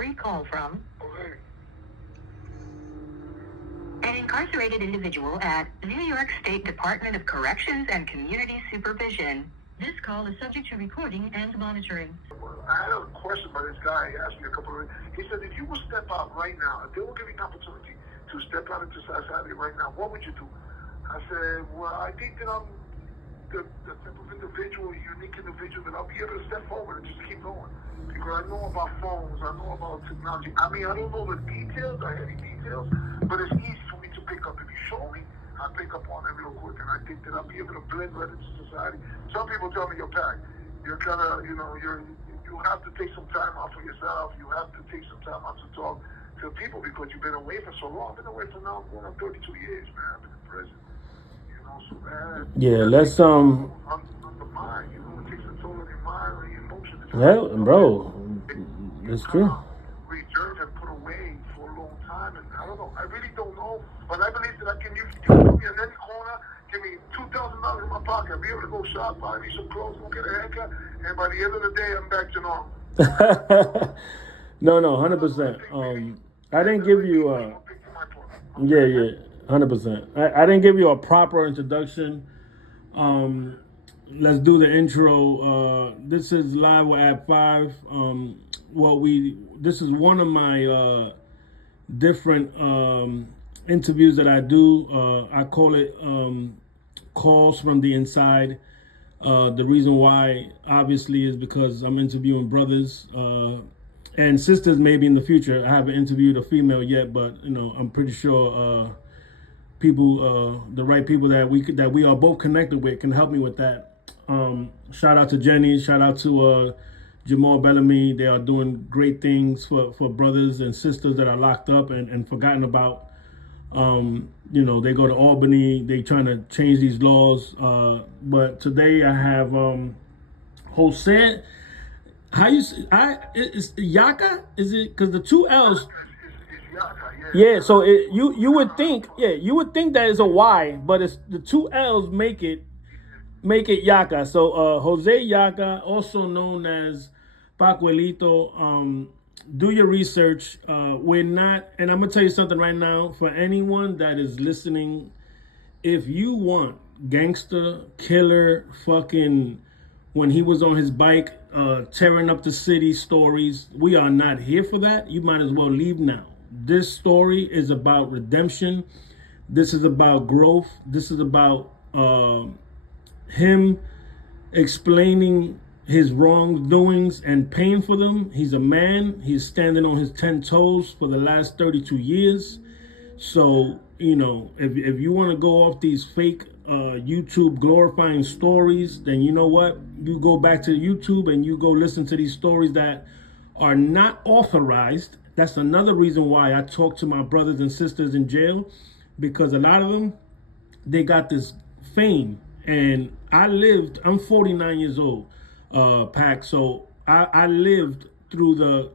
free call from Okay. an incarcerated individual at New York State Department of Corrections and Community Supervision. This call is subject to recording and monitoring. I had a question by this guy. He asked me a couple of. He said, if you would step out right now, if they were giving an opportunity to step out into society right now, what would you do? I said, well, I think that I'm the type of individual, unique individual, that I'll be able to step forward and just keep going. Because I know about phones, I know about technology. I mean, I don't know the details, the heavy details, but it's easy for me to pick up. If you show me, I pick up on it real quick, and I think that I'll be able to blend right into society. Some people tell me, you're packed. You're kind of, you have to take some time out for yourself. You have to take some time out to talk to people because you've been away for so long. I've been away for now going on 32 years, man. I've been in prison. So that, yeah, let's on the mind, it takes a toll on your mind, on your emotions. yeah, bro, it's true. Reserved and put away for a long time, and I don't know. I really don't know, but I believe that I can use you put me in any corner, give me $2,000 in my pocket, I'll be able to go shop, buy me some clothes, go get a haircut, and by the end of the day, I'm back to normal. No, 100%. I didn't give you yeah. 100%. I didn't give you a proper introduction. Let's do the intro. This is live. We're at 5. This is one of my different interviews that I do. I call it calls from the inside. The reason why, obviously, is because I'm interviewing brothers and sisters. Maybe in the future, I haven't interviewed a female yet, but I'm pretty sure. People, the right people that we are both connected with can help me with that. Shout out to Jenny, shout out to Jamal Bellamy. They are doing great things for brothers and sisters that are locked up and forgotten about. They go to Albany, they trying to change these laws. But today I have Jose. It's Llaca? Is it because the two L's? Yeah, so you would think that it's a Y, but it's the two L's make it Llaca. So Jose Llaca, also known as Pascualito. Do your research. We're not, and I'm gonna tell you something right now. For anyone that is listening, if you want gangster, killer, fucking, when he was on his bike, tearing up the city stories, we are not here for that. You might as well leave now. This story is about redemption. This is about growth. This is about him explaining his wrongdoings and paying for them. He's a man. He's standing on his 10 toes for the last 32 years. So, if you want to go off these fake YouTube glorifying stories, then you know what? You go back to YouTube and you go listen to these stories that are not authorized. That's another reason why I talk to my brothers and sisters in jail, because a lot of them, they got this fame. And I'm 49 years old, Pac. So I lived I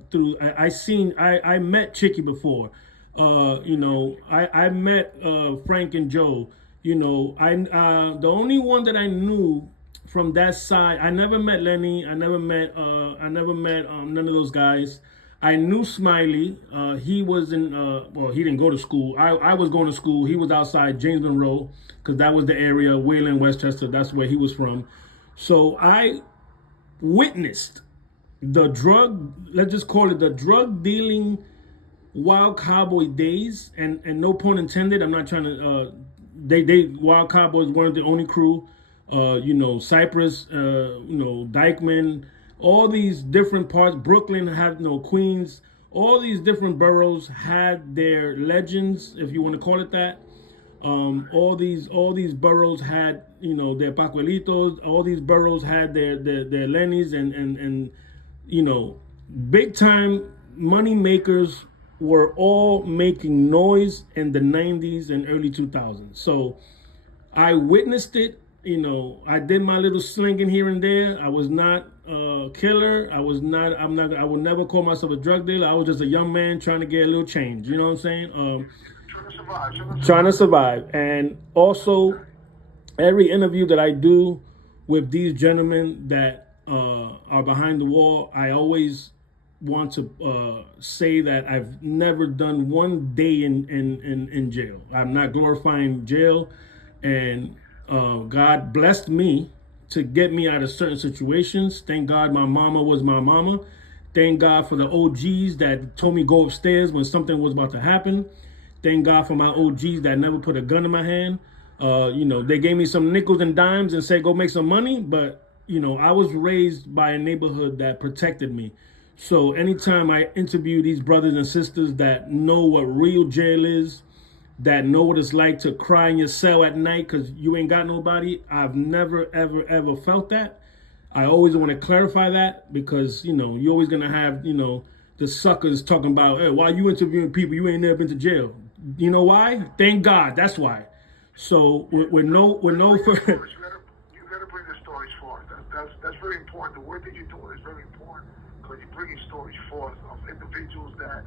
met Chicky before. I met Frank and Joe. The only one that I knew from that side, I never met Lenny. I never met none of those guys. I knew Smiley. He was he didn't go to school. I was going to school. He was outside James Monroe, because that was the area, Wayland, Westchester. That's where he was from. So I witnessed let's just call it the drug dealing Wild Cowboy days. And no pun intended. I'm not trying to, Wild Cowboys weren't the only crew. Cypress, Dykeman, all these different parts. Brooklyn had Queens. All these different boroughs had their legends, if you want to call it that. All these boroughs had their Pascualitos. All these boroughs had their Lennys and big time money makers were all making noise in the 90s and early 2000s. So I witnessed it. I did my little slinging here and there. I was not a killer. I would never call myself a drug dealer. I was just a young man trying to get a little change. You know what I'm saying? Trying to survive. And also, every interview that I do with these gentlemen that are behind the wall, I always want to say that I've never done one day in jail. I'm not glorifying jail, and God blessed me to get me out of certain situations. Thank God my mama was my mama. Thank God for the OGs that told me go upstairs when something was about to happen. Thank God for my OGs that never put a gun in my hand. They gave me some nickels and dimes and said go make some money, but I was raised by a neighborhood that protected me. So anytime I interview these brothers and sisters that know what real jail is, that know what it's like to cry in your cell at night because you ain't got nobody, I've never, ever, ever felt that. I always want to clarify that because, you're always going to have, the suckers talking about, hey, why you interviewing people? You ain't never been to jail. You know why? Thank God. That's why. So with no You gotta bring the stories forth. That's very important. The work that you're doing is very important because you're bringing stories forth of individuals that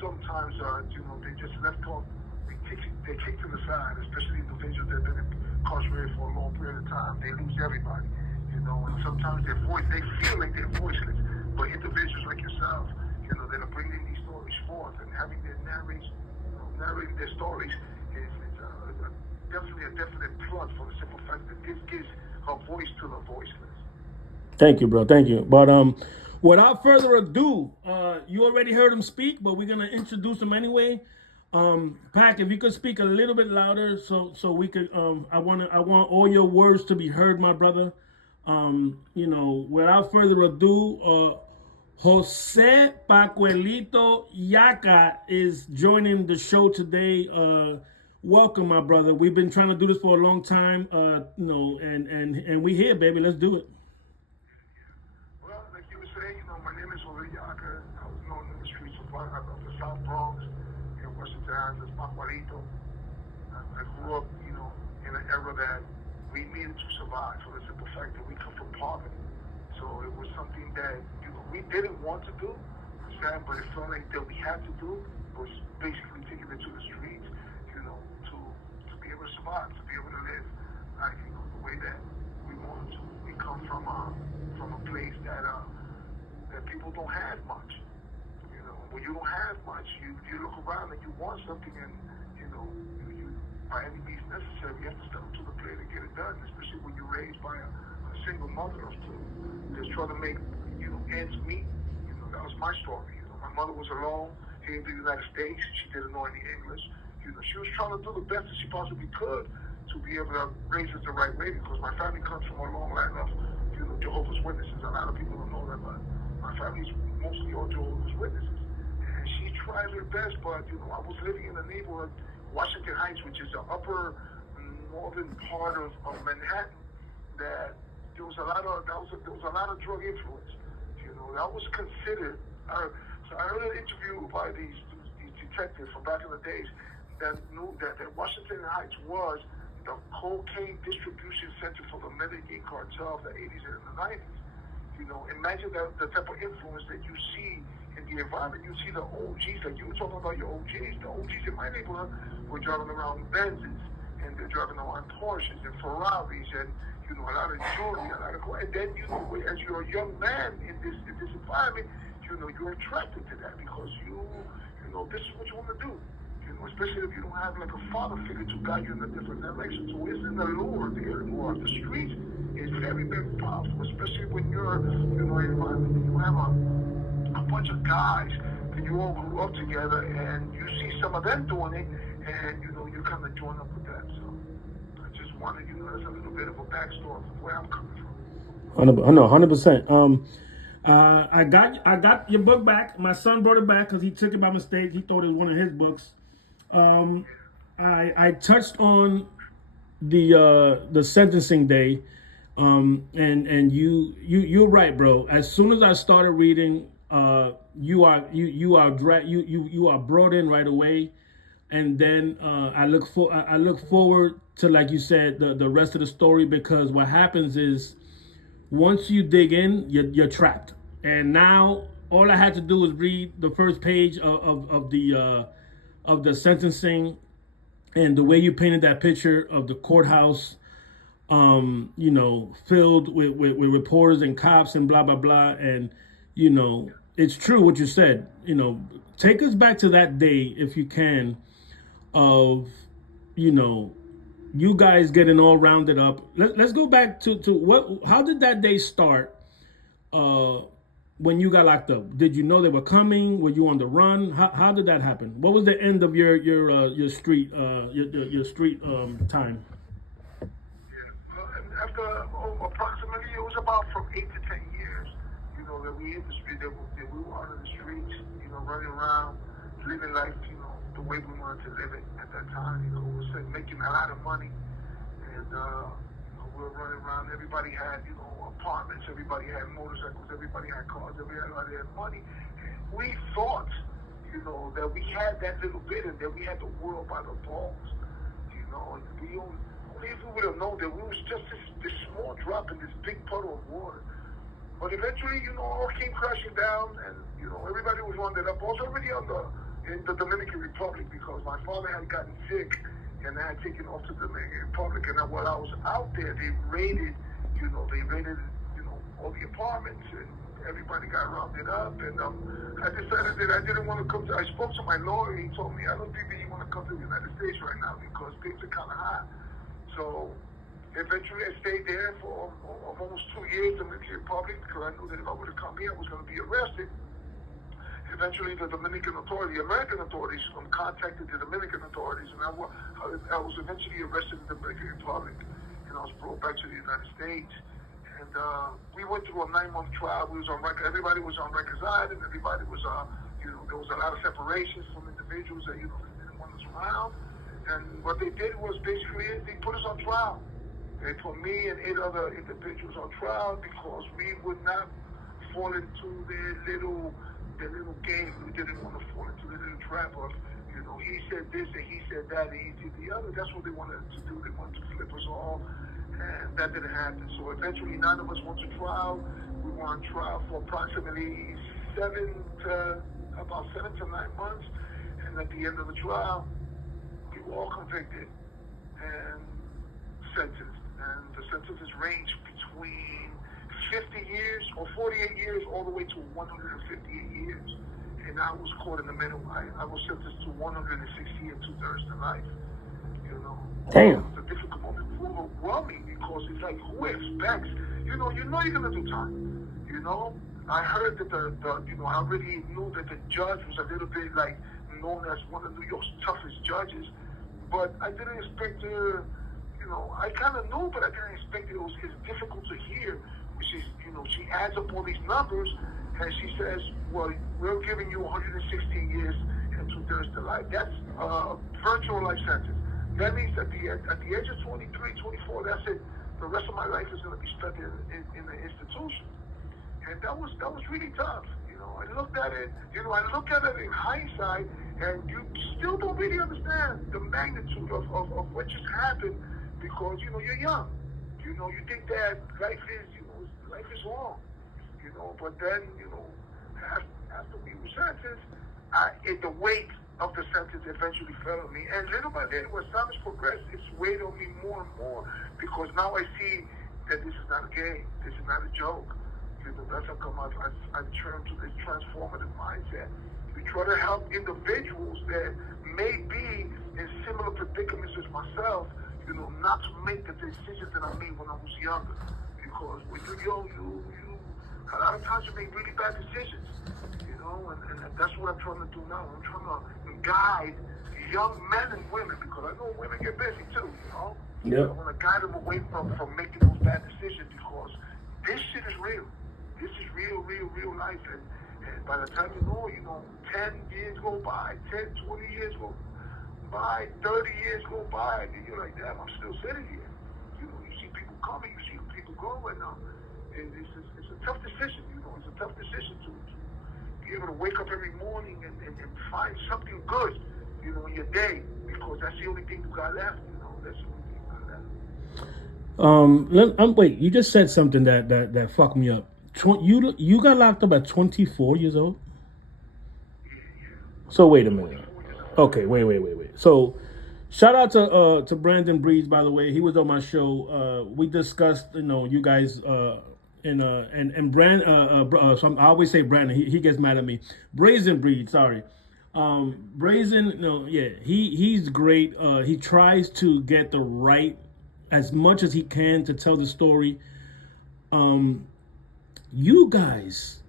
sometimes they just left off. They kicked to the side, especially individuals that have been incarcerated for a long period of time. They lose everybody, and sometimes they feel like they're voiceless. But individuals like yourself, that are bringing these stories forth and having their narrating their stories is definitely a definite plus for the simple fact that this gives a voice to the voiceless. Thank you, bro. Thank you. But without further ado, you already heard him speak, but we're gonna introduce him anyway. Pac, if you could speak a little bit louder, so we could. I want all your words to be heard, my brother. Without further ado, Jose Pascualito Llaca is joining the show today. Welcome, my brother. We've been trying to do this for a long time, and we here, baby. Let's do it. Well, like you were saying, my name is Jose Llaca. I was known in the streets of the South Bronx in Washington as Pascualito. I grew up, in an era that we needed to survive for the simple fact that we come from poverty. So it was something that we didn't want to do, but it felt like that we had to do. Was basically taking it to the streets, to be able to survive, to be able to live, like the way that we want to. We come from a place that people don't have much. When you don't have much, you look around and you want something, and you by any means necessary, you have to step up to the plate and get it done. Especially when you're raised by a single mother of two, just trying to make ends meet. That was my story. My mother was alone here in the United States. She didn't know any English. She was trying to do the best that she possibly could to be able to raise us the right way because my family comes from a long line of Jehovah's Witnesses. A lot of people don't know that, but my family's mostly all Jehovah's Witnesses. And she tried her best, but I was living in a neighborhood, Washington Heights, which is the upper northern part of Manhattan, that there was a lot of drug influence. That was considered. So I heard an interview by these detectives from back in the days that knew that Washington Heights was the cocaine distribution center for the Medellin cartel of the 80s and the 90s. Imagine the type of influence that you see in the environment. You see the OGs, like you were talking about your OGs. The OGs in my neighborhood were driving around Benzes, and they're driving around Porsches and Ferraris, and a lot of jewelry, and then as you're a young man in this environment, you're attracted to that because this is what you want to do. Especially if you don't have like a father figure to guide you in a different direction. So it's in the lure, the allure of the streets is very, very powerful, especially when you're in an environment and you have a bunch of guys that you all grew up together and you see some of them doing it, and you kind of join up with that. So I just wanted, that's a little bit of a backstory of where I'm coming from. 100%. I got your book back. My son brought it back because he took it by mistake. He thought it was one of his books. I touched on the sentencing day, and you're right, bro. As soon as I started reading, you are brought in right away, and then I look forward to, like you said, the rest of the story, because what happens is once you dig in, you're trapped. And now all I had to do was read the first page of the sentencing, and the way you painted that picture of the courthouse, filled with reporters and cops and blah blah blah, and it's true what you said. You know, take us back to that day if you can, of, you know, you guys getting all rounded up. Let's go back to what. How did that day start? Uh, when you got locked up, did you know they were coming? Were you on the run? How did that happen? What was the end of your street your street time? And after approximately, it was about from 8 to 10 years, that we hit the street, that we were out in the streets, running around, living life, the way we wanted to live it at that time. We were making a lot of money, and we were running around. Everybody had, apartments. Everybody had motorcycles. Everybody had cars. Everybody had money. We thought, that we had that little bit, and that we had the world by the balls. And we only if we would have known that we was just this small drop in this big puddle of water. But eventually, all came crashing down, and everybody was rounded up. I was already in the Dominican Republic because my father had gotten sick, and I had taken off to the Dominican Republic. And while I was out there, they raided all the apartments, and everybody got rounded up. And I decided that I didn't want to come. I spoke to my lawyer. He told me, I don't think that you want to come to the United States right now because things are kind of hot. So eventually, I stayed there for almost 2 years in the Dominican Republic because I knew that if I would have come here, I was going to be arrested. Eventually, the Dominican authority, the American authorities, contacted the Dominican authorities, and I was eventually arrested in the Dominican Republic, and I was brought back to the United States. And we went through a 9-month trial. We was on record. Everybody was on record side, and everybody was, there was a lot of separations from individuals that they didn't want us around. And what they did was basically they put us on trial. They put me and 8 other individuals on trial because we would not fall into their little game. We didn't want to fall into the little trap of, he said this and he said that and he did the other. That's what they wanted to do. They wanted to flip us all, and that didn't happen. So eventually 9 of us went to trial. We were on trial for approximately 7 to 9 months. And at the end of the trial, we were all convicted and sentenced. And the sentences range between 50 years or 48 years all the way to 158 years. And I was caught in the middle. I was sentenced to 160 and 2/3 to life. Damn. It was a difficult moment. It was overwhelming because it's like, who expects? You're going to do time. I heard that I already knew that the judge was a little bit like known as one of New York's toughest judges, but I didn't expect her. I kind of knew, but I didn't expect it was as difficult to hear. She's, she adds up all these numbers, and she says, well, we're giving you 116 years and 2/3 to life. That's a virtual life sentence. That means at the age of 23, 24, that's it. The rest of my life is going to be spent in an institution. And that was really tough. I looked at it, in hindsight, and you still don't really understand the magnitude of what just happened because, you're young. You think that life is long. But then, after we were sentenced, the weight of the sentence eventually fell on me. And little by little, as time has progressed, it's weighed on me more and more because now I see that this is not a game. This is not a joke. That's how come I've turned to this transformative mindset. We try to help individuals that may be in similar predicaments as myself, not to make the decisions that I made when I was younger. Because when you're young, you a lot of times you make really bad decisions, and that's what I'm trying to do now. I'm trying to guide young men and women because I know women get busy too, Yep. I want to guide them away from making those bad decisions because this shit is real. This is real life. And by the time 10 years go by, 10, 20 years go by, 30 years go by, and you're like, damn, I'm still sitting here. You see people coming, you see people going. And it's a tough decision, It's a tough decision to be able to wake up every morning and find something good, in your day, because that's the only thing you got left, That's the only thing you got left. Wait, you just said something that fucked me up. You got locked up at 24 years old? Yeah. So wait a minute. Okay, wait. So shout out to Brandon Breeze, by the way. He was on my show. We discussed, you guys and Brand so I always say Brandon. He gets mad at me. Brazen Breed, sorry. Brazen, no, yeah, he's great. He tries to get the right as much as he can to tell the story. You guys,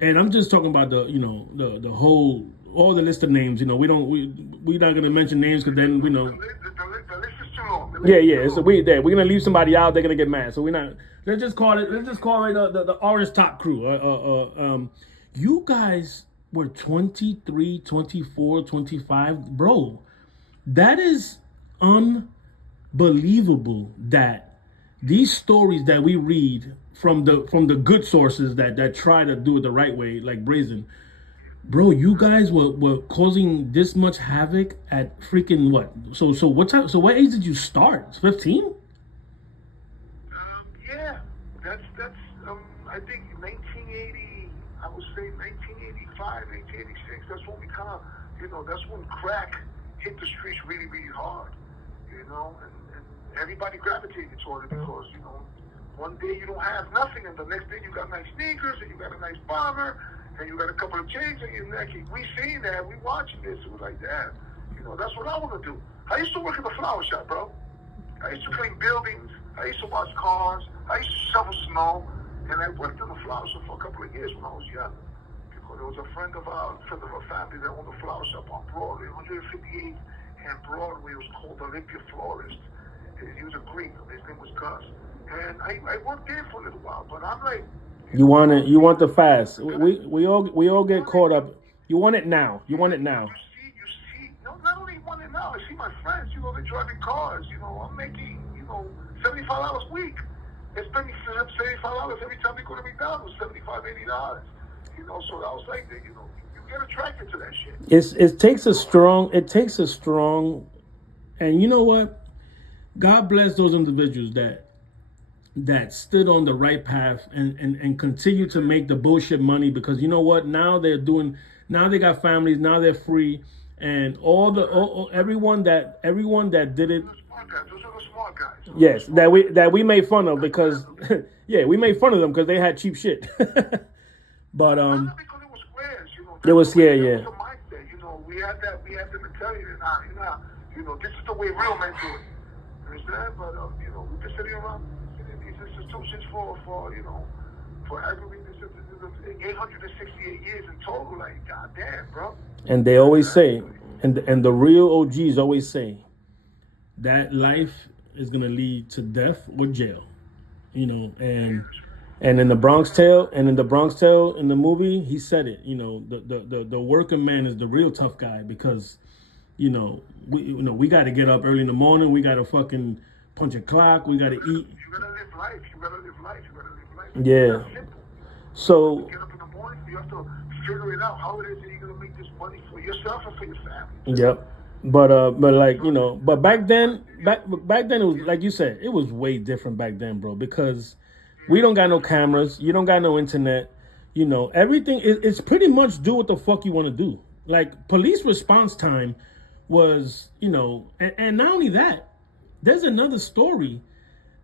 and I'm just talking about the whole all the list of names. We're not gonna mention names because then The list is too long. yeah. So we're gonna leave somebody out. They're gonna get mad. So we're not. Let's just call it the orange top crew. You guys were 23, 24, 25, bro. That is unbelievable. That these stories that we read from the good sources that try to do it the right way, like Brazen. Bro, you guys were causing this much havoc at freaking what? So what time? So what age did you start? 15? Yeah, that's I think 1980. I would say 1985, 1986. That's when we kind of, that's when crack hit the streets really, really hard. And everybody gravitated toward it because one day you don't have nothing, and the next day you got nice sneakers, and you got a nice bomber, and you got a couple of chains on your neck. We seen that. We watching this. It was like, damn, that's what I want to do. I used to work in the flower shop, bro. I used to clean buildings. I used to wash cars. I used to shovel snow. And I worked in the flower shop for a couple of years when I was young. Because there was a friend of our family that owned a flower shop on Broadway, 158 and Broadway. It was called Olympia Florist. He was a Greek. His name was Gus. And I worked there for a little while. But I'm like, You want the fast. We all get caught up. You want it now. You want it now. You see, no, not only want it now. I see my friends, they're driving cars. I'm making, $75 a week. They spend me $75 every time they go to McDonald's, $75, $80. So I was like, you get attracted to that shit. It takes a strong, and you know what? God bless those individuals that stood on the right path and continue to make the bullshit money, because you know what? Now they got families, now they're free, and everyone that did it. Those are the smart guys. Yes, that we made fun of because yeah, we made fun of them because they had cheap shit. But because it was squares, it was yeah. That was the mindset, we had the mentality that this is the way real men do it. You understand? But we've been sitting around in these institutions for aggravated 868 years in total. Like, goddamn, bro. And they always say, and the real OGs always say, that life is gonna lead to death or jail, and in the Bronx Tale, in the movie, he said it. The working man is the real tough guy because, we got to get up early in the morning. We got to fucking punch a clock. We got to eat. You gotta live life. Yeah. So. Get up in the morning. You have to figure it out how it is that you're gonna make this money for yourself and for your family. Yep. But back then it was like you said, it was way different back then, bro, because we don't got no cameras, you don't got no internet, everything it's pretty much do what the fuck you want to do. Like police response time was, and not only that, there's another story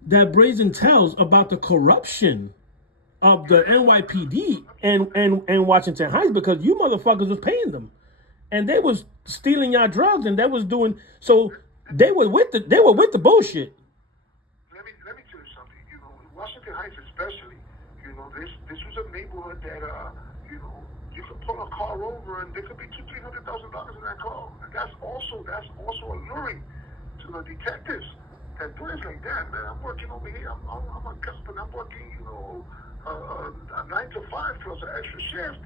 that Brazen tells about the corruption of the NYPD and Washington Heights, because you motherfuckers was paying them. And they was stealing y'all drugs, and they was doing so. They were with the bullshit. Let me tell you something. In Washington Heights, especially, this was a neighborhood that you could pull a car over, and there could be $200,000-$300,000 in that car. And that's also alluring to the detectives. That boys like that, man. I'm working over here. I'm a cop, and I'm working, a 9 to 5 plus an extra shift.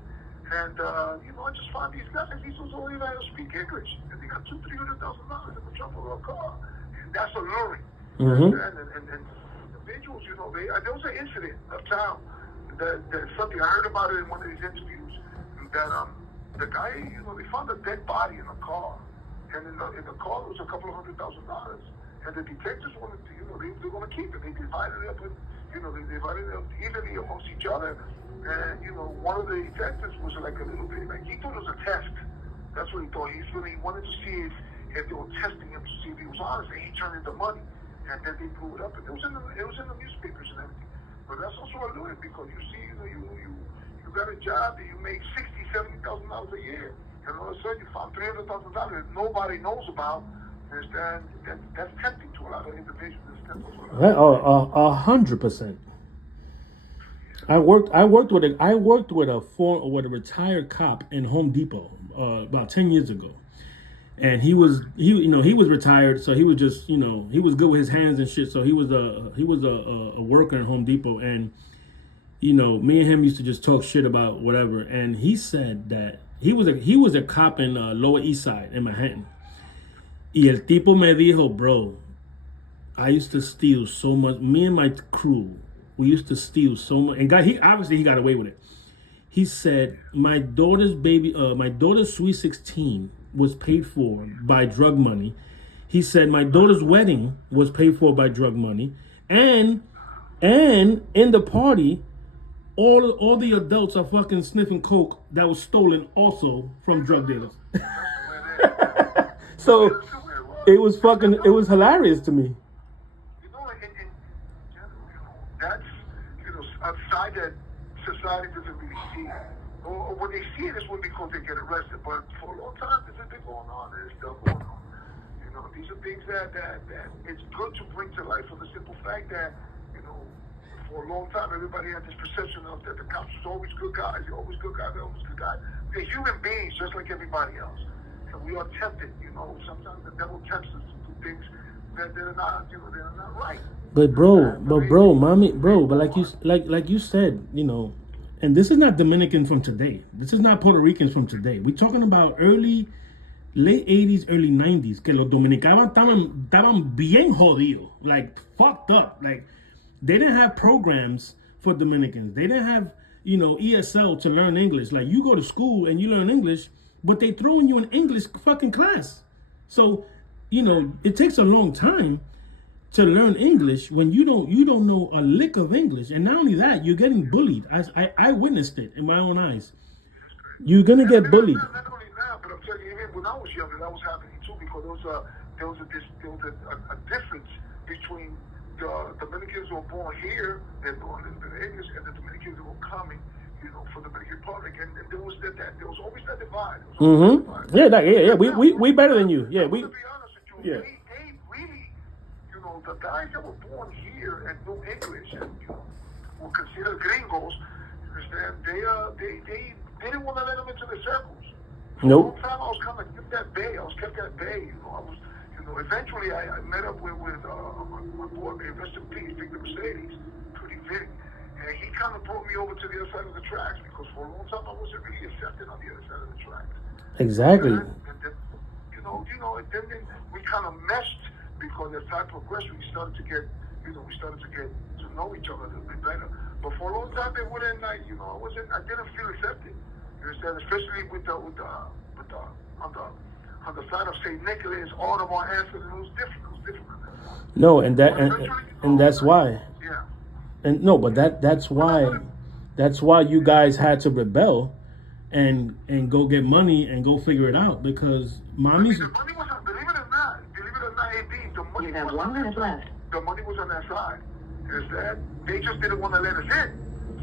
And, I just found these guys, these was only able to speak English. And they got $200,000-$300,000 in the trunk of a car. And that's alluring. Mm-hmm. And individuals, there was an incident uptown that something, I heard about it in one of these interviews, that the guy, they found a dead body in a car. And in the car, there was a couple of $100,000. And the detectives wanted to, they were going to keep it. They divided it up, they divided it up evenly amongst each other. And, one of the detectives was like a little bit, like he thought it was a test. That's what he thought. He wanted to see if they were testing him to see if he was honest. And he turned in the money. And then they blew it up. And it was in the newspapers and everything. But that's also a little because you see, you got a job that you make $60,000, $70,000 a year, and all of a sudden you found $300,000 that nobody knows about. Understand? That's tempting to a lot of individuals. Right, 100%. I worked with a retired cop in Home Depot about 10 years ago, and he was retired, so he was just he was good with his hands and shit. So he was a worker in Home Depot, and me and him used to just talk shit about whatever. And he said that he was a cop in Lower East Side in Manhattan. Y el tipo me dijo, bro, I used to steal so much. Me and my crew, we used to steal so much. And he got away with it. He said, my daughter's Sweet 16 was paid for by drug money. He said, my daughter's wedding was paid for by drug money. And in the party, all the adults are fucking sniffing coke that was stolen also from drug dealers. So it was hilarious to me. That's outside that society doesn't really see. Or when they see it, it's when because they get arrested. But for a long time, there's been going on. There's stuff going on. These are things that it's good to bring to life for the simple fact that for a long time everybody had this perception of that the cops are always good guys. They're always good guys. They're always good guys. They're human beings just like everybody else. And we are tempted. Sometimes the devil tempts us to do things that they're not. They're not right. But like you said, and this is not Dominican from today. This is not Puerto Ricans from today. We're talking about late 80s, early 90s, que los dominicanos estaban bien jodidos, like fucked up. Like they didn't have programs for Dominicans. They didn't have, ESL to learn English. Like you go to school and you learn English, but they throwing you an English fucking class. So, it takes a long time to learn English when you don't know a lick of English. And not only that, you're getting bullied. I witnessed it in my own eyes. You're gonna get bullied. Not only that, but I'm telling you, even when I was younger, that was happening too, because there was a difference between the Dominicans who were born here and born in English, and the Dominicans who were coming, for the Dominican Republic, and there was always that divide. Yeah. We better than you. Yeah, we. To be honest with you, they really, the guys that were born here and knew English and were considered gringos. Understand? They didn't want to let them into the circles. Nope. For a long time I was kind of kept at bay. I was, eventually I met up with my boy, rest in peace, Victor Mercedes, pretty big. And he kind of brought me over to the other side of the tracks because for a long time I wasn't really accepted on the other side of the tracks. Exactly. And then, and then we kind of meshed because as time progressed, we started to get to know each other a little bit better. But for a long time, they wouldn't I didn't feel accepted. You understand? Especially on the side of St. Nicholas, Audubon, Anson, it was different. No, and that's why. Yeah. And no, but that's why you guys had to rebel and go get money and go figure it out, because mommy's. The money was, believe it or not, AB, the money You have was 1 minute left. The money was on that side. Is that they just didn't want to let us in,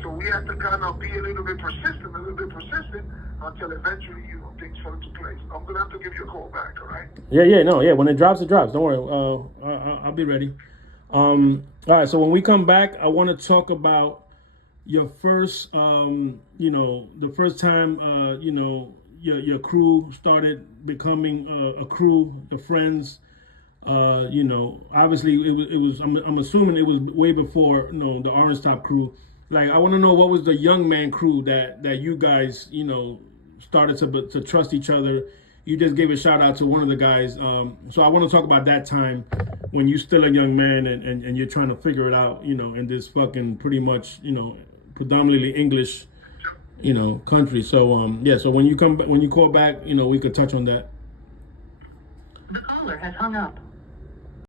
so we had to kind of be a little bit persistent until eventually things fell into place. I'm gonna have to give you a call back. All right? Yeah. When it drops, it drops. Don't worry. I'll be ready. All right. So when we come back, I want to talk about your first, the first time, your crew started becoming a crew, the friends. Obviously it was. I'm assuming it was way before, the Orange Top crew. Like, I want to know what was the young man crew that you guys, started to trust each other. You just gave a shout out to one of the guys. So I want to talk about that time when you're still a young man and you're trying to figure it out, in this fucking pretty much, predominantly English, country. So, so when you call back, we could touch on that. The caller has hung up.